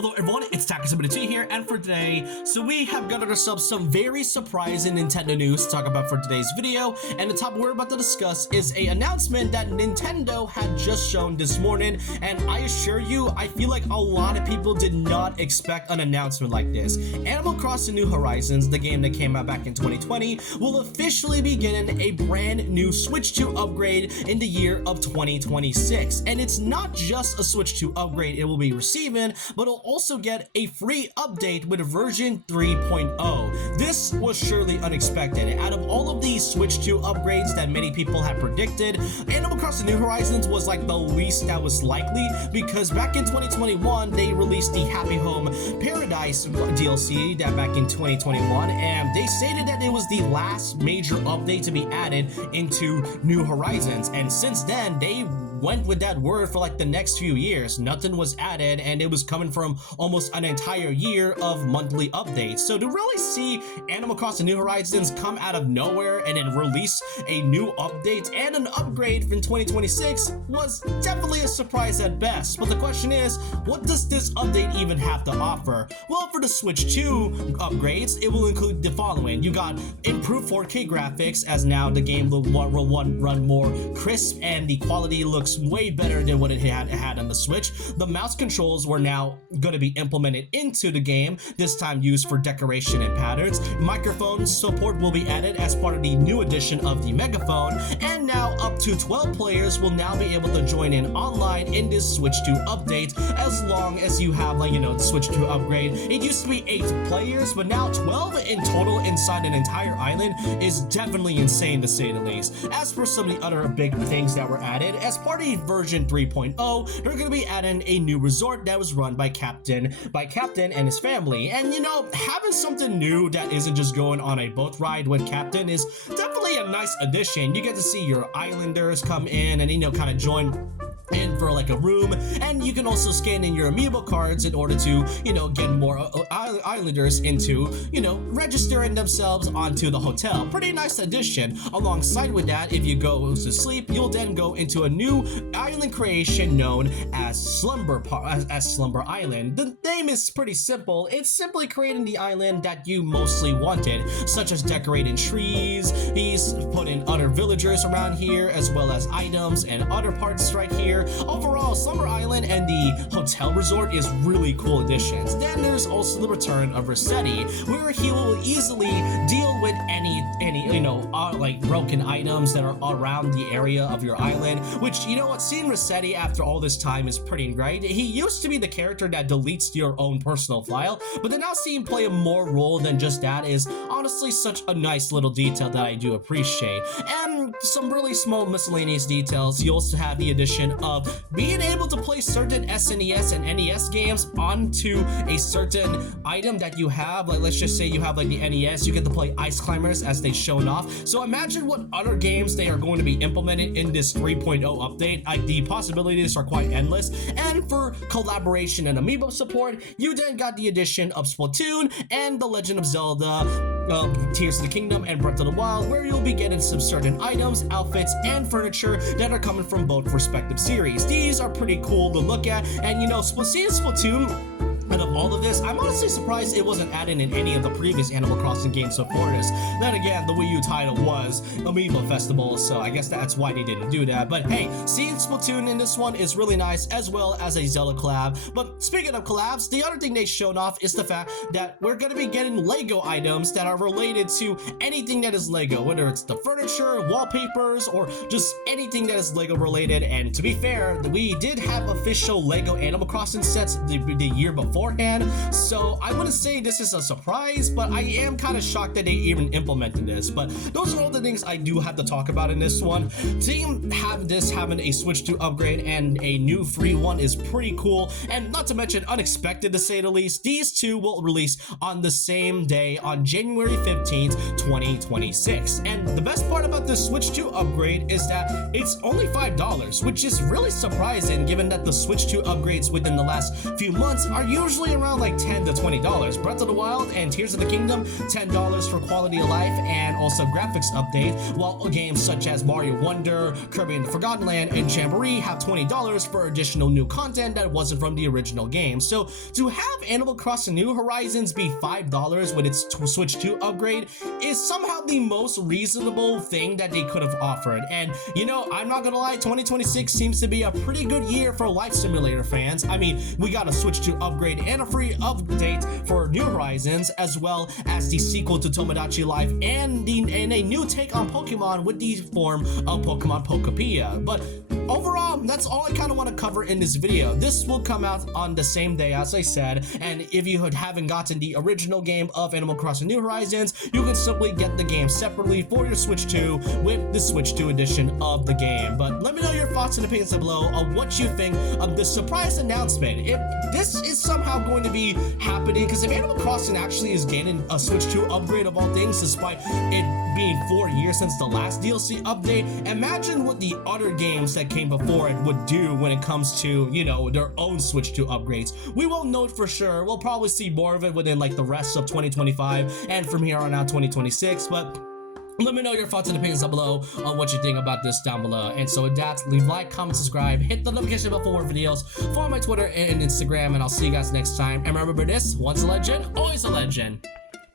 Hello everyone, it's Taka72 here, and for today, we have gathered ourselves some very surprising Nintendo news to talk about for today's video, and the topic we're about to discuss is a announcement that Nintendo had just shown this morning, and I assure you, I feel like a lot of people did not expect an announcement like this. Animal Crossing New Horizons, the game that came out back in 2020, will officially be getting a brand new Switch 2 upgrade in the year of 2026, and it's not just a Switch 2 upgrade it will be receiving, but it'll also get a free update with version 3.0. This was surely unexpected. Out of all of these Switch 2 upgrades that many people had predicted, Animal Crossing New Horizons was like the least that was likely, because back in 2021 they released the Happy Home Paradise DLC that back in 2021, and they stated that it was the last major update to be added into New Horizons, and since then they went with that word for like the next few years. Nothing was added, and it was coming from almost an entire year of monthly updates. So to really see Animal Crossing New Horizons come out of nowhere and then release a new update and an upgrade from 2026 was definitely a surprise at best. But the question is, what does this update even have to offer? Well, for the Switch 2 upgrades, it will include the following. You got improved 4K graphics, as now the game will run more crisp and the quality looks way better than what it had on the Switch. The mouse controls were now going to be implemented into the game, this time used for decoration and patterns. Microphone support will be added as part of the new edition of the Megaphone, and now up to 12 players will now be able to join in online in this Switch 2 update, as long as you have, like, the Switch 2 upgrade. It used to be 8 players, but now 12 in total inside an entire island is definitely insane, to say the least. As for some of the other big things that were added, as part of version 3.0, they're going to be adding a new resort that was run by Captain and his family. And having something new that isn't just going on a boat ride with Captain is definitely a nice addition. You get to see your islanders come in and kind of join in for like a room, and you can also scan in your amiibo cards in order to get more islanders into registering themselves onto the hotel. Pretty nice addition. Alongside with that, if you go to sleep, you'll then go into a new island creation known as Slumber Island. The name is pretty simple. It's simply creating the island that you mostly wanted, such as decorating trees. He's putting other villagers around here, as well as items and other parts right here. Overall, Slumber Island and the hotel resort is really cool additions. Then there's also the return of Resetti, where he will easily deal with any like broken items that are around the area of your island, which, seeing Resetti after all this time is pretty great. He used to be the character that deletes your own personal file, but to now see him play a more role than just that is honestly such a nice little detail that I do appreciate. And some really small miscellaneous details. You also have the addition of being able to play certain SNES and NES games onto a certain item that you have. Like, let's just say you have like the NES, you get to play Ice Climbers as they've shown off. So imagine what other games they are going to be implemented in this 3.0 update. The possibilities are quite endless. And for collaboration and amiibo support, you then got the addition of Splatoon and The Legend of Zelda Tears of the Kingdom and Breath of the Wild, where you'll be getting some certain items, outfits, and furniture that are coming from both respective series. These are pretty cool to look at, and seeing Splatoon out of all of this, I'm honestly surprised it wasn't added in any of the previous Animal Crossing games before this. Then again, the Wii U title was Amiibo Festival, so I guess that's why they didn't do that. But hey, seeing Splatoon in this one is really nice, as well as a Zelda collab. But speaking of collabs, the other thing they showed off is the fact that we're going to be getting Lego items that are related to anything that is Lego, whether it's the furniture, wallpapers, or just anything that is Lego related. And to be fair, we did have official Lego Animal Crossing sets the year beforehand, so I wouldn't say this is a surprise, but I am kind of shocked that they even implemented this. But those are all the things I do have to talk about in this one. Seeing having a Switch 2 upgrade and a new free one is pretty cool, and not to mention unexpected, to say the least. These two will release on the same day, on January 15th, 2026. And the best part about this Switch 2 upgrade is that it's only $5, which is really surprising given that the Switch 2 upgrades within the last few months are usually usually around like $10 to $20. Breath of the Wild and Tears of the Kingdom, $10 for quality of life and also graphics update, while games such as Mario Wonder, Kirby and the Forgotten Land, and Jamboree have $20 for additional new content that wasn't from the original game. So to have Animal Crossing New Horizons be $5 with its Switch 2 upgrade is somehow the most reasonable thing that they could have offered. And you know, I'm not gonna lie, 2026 seems to be a pretty good year for Life Simulator fans. I mean, we got a Switch 2 upgrade and a free update for New Horizons, as well as the sequel to Tomodachi Life and a new take on Pokemon with the form of Pokemon Pokopia. But overall, that's all I kind of want to cover in this video. This will come out on the same day, as I said, and if you haven't gotten the original game of Animal Crossing New Horizons, you can simply get the game separately for your Switch 2 with the Switch 2 edition of the game. But let me know your thoughts and opinions below on what you think of this surprise announcement. If this is somehow going to be happening, because if Animal Crossing actually is getting a Switch 2 upgrade of all things, despite it being 4 years since the last DLC update, imagine what the other games that came before it would do when it comes to, you know, their own Switch 2 upgrades. We won't know for sure. We'll probably see more of it within like the rest of 2025 and from here on out 2026, but let me know your thoughts and opinions down below on what you think about this down below. And so with that, leave a like, comment, subscribe, hit the notification bell for more videos, follow my Twitter and Instagram, and I'll see you guys next time. And remember this, once a legend, always a legend.